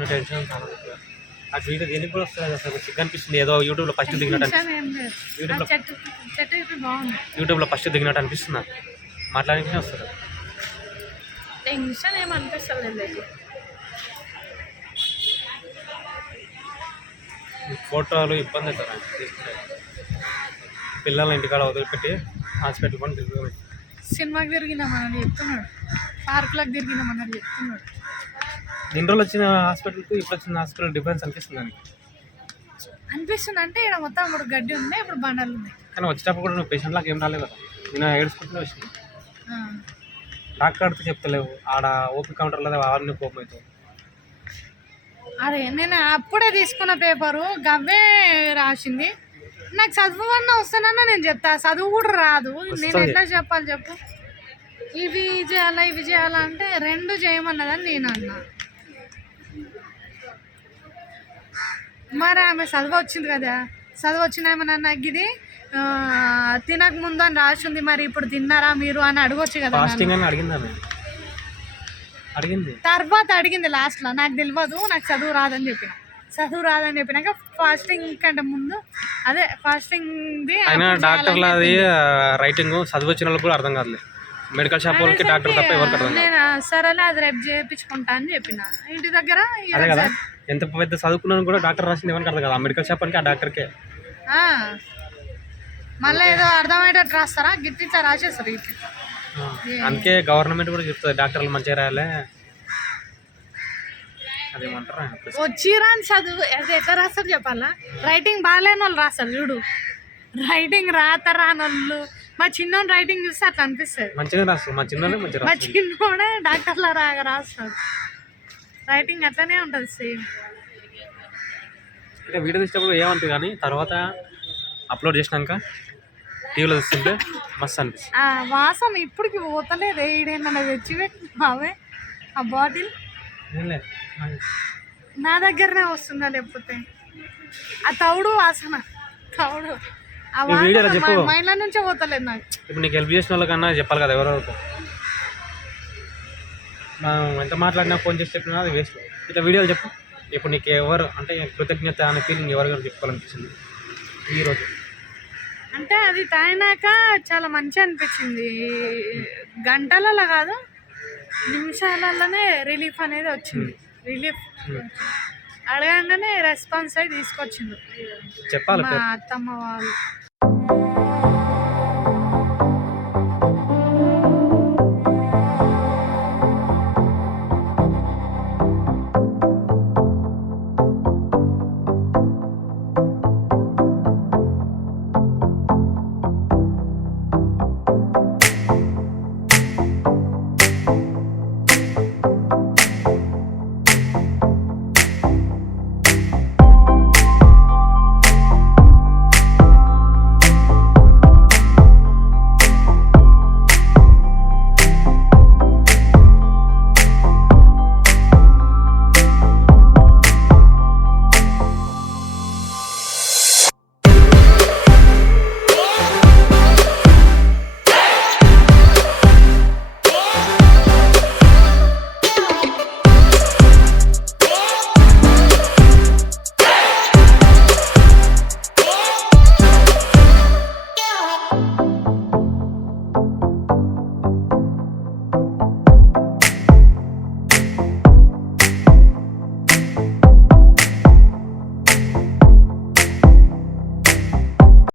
ఉన్న టెన్షన్. ఆ వీడియో దేనికి కూడా వస్తుంది అసలు. సిగ్గు అనిపిస్తుంది. ఏదో యూట్యూబ్లో ఫస్ట్ దిగినట్టు యూట్యూబ్లో యూట్యూబ్లో ఫస్ట్ దిగినట్టు అనిపిస్తుంది? నాకు మాట్లాడానికి వస్తుంది టెన్షన్ ఏం అనిపిస్తలేదు ఈ ఫోటోలు ఇబ్బంది అవుతారు తీసుకుంటే పిల్లల్ని ఇంటికాడ వదిలిపెట్టి హాస్పిటల్ పని తిరుగుతాం సినిమాకి తిరిగినామని చెప్తున్నాడు. పార్కులకు తిరిగినామని చెప్తున్నాడు. ఎన్ని రోజులు వచ్చిన హాస్పిటల్కి ఇప్పుడు వచ్చిన హాస్పిటల్ డిఫరెన్స్ అనిపిస్తుంది నాకు అనిపిస్తుంది. అంటే ఇక్కడ మొత్తం ఇప్పుడు గడ్డి ఉంది ఇప్పుడు బండలు ఉన్నాయి. కానీ వచ్చేటప్పుడు కూడా నువ్వు పేషెంట్ లాగా ఏం రాలేదు కదా. నేను ఏడుచుకుంటూనే వచ్చిన ఆ. డాక్టర్ అడిగితే చెప్తలేవు. ఆడ ఓపీ కౌంటర్లో అవన్నీ కోపం అవుతావు అదే నేను అప్పుడే తీసుకున్న పేపరు గవ్వే రాసింది. నాకు చదువు అన్న వస్తానన్నా నేను చెప్తా. చదువు కూడా రాదు. నేను. ఎట్లా చెప్పాలి చెప్పు? ఇవి చేయాలా ఇవి చేయాలా అంటే రెండు చేయమన్నదని నేను అన్నా. మరి ఆమె చదువు వచ్చింది కదా. చదువు వచ్చిన ఏమన్నా నాకు ఇది ఆ, తినక ముందు అని రాసి ఉంది మరి ఇప్పుడు తిన్నారా మీరు అని అడగొచ్చు కదా. ఫాస్టింగ్ అడిగింది ఆమె. అడిగింది? తర్వాత అడిగింది లాస్ట్లో నాకు తెలియదు నాకు చదువు రాదని చెప్పిన. చదువు రాదని చెప్పినాక ఫాస్టింగ్ కంటే ముందు అదే డాక్టర్ల అది రైటింగ్ చదువు వచ్చిన వాళ్ళకి కూడా అర్థం కాదులే. మెడికల్ షాప్ వాళ్ళకి డాక్టర్ తప్ప అర్థం కాదు నేను సరేలే అది రేపు చేయించుకుంటా అని చెప్పిన. ఇంటి దగ్గర అదే కదా. ఎంత పెద్ద చదువుకున్నాను కూడా డాక్టర్ రాసింది ఎవరికి అర్థం కాదు. ఆ మెడికల్ షాప్ అంటే ఆ డాక్టర్కే. మళ్ళీ ఏదో అర్థమయ్యేటట్టు రాస్తారా? గిట్టించా రాసేస్తారు అందుకే గవర్నమెంట్ కూడా చెప్తుంది డాక్టర్లు మంచిగా రాయాలి. అదేమంటారా? వచ్చిరా అని చదువు అది ఎట్లా రాస్తారు చెప్పాలా? రైటింగ్ బాగాలేని వాళ్ళు రాస్తారు చూడు. రైటింగ్ రాత రాని వాళ్ళు మా చిన్నోని రైటింగ్ చూస్తే అట్లా అనిపిస్తుంది. మంచిగా రాస్తారు మా చిన్న మంచిగా మా చిన్నోడే డాక్టర్ల రాగా రాస్తాడు. రైటింగ్ అట్లనే ఉంటుంది సేమ్ అంటే వీడియో తీసినప్పుడు ఏమంటుంది కానీ తర్వాత అప్లోడ్ చేసినాక టీవీలో చూస్తుంటే మస్తు అనిపిస్తుంది. వాసన ఇప్పటికి పోతలేదు. ఏడేమన్నా తెచ్చి పెట్టినావే ఆ బాటిల్. నా దగ్గరనే వస్తుందా లేకపోతే? ఆ తౌడు వాసన. తౌడు. ఈ వీడియోలో చెప్పు. నుంచే పోతలేదు నాకు. ఇప్పుడు నీకు హెల్ప్ చేసిన వాళ్ళకన్నా చెప్పాలి కదా ఎవరో ఒకరు. మనం ఎంత మాట్లాడినా ఫోన్ చేసి చెప్పినా అది వేస్ట్. ఇట్లా వీడియోలు చెప్పు. ఇప్పుడు నీకు ఎవరు అంటే కృతజ్ఞత అనే ఫీలింగ్ ఎవరికైనా చెప్పుకోవాలనిపించింది? ఈరోజు అంటే అది తాగినాక చాలా మంచి అనిపించింది. గంటలలో కాదు నిమిషాలలోనే రిలీఫ్ అనేది వచ్చింది. రిలీఫ్ అడగంగానే రెస్పాన్స్ అయి తీసుకొచ్చింది చెప్పాలి మా అత్తమ్మ వాళ్ళు. Thank you.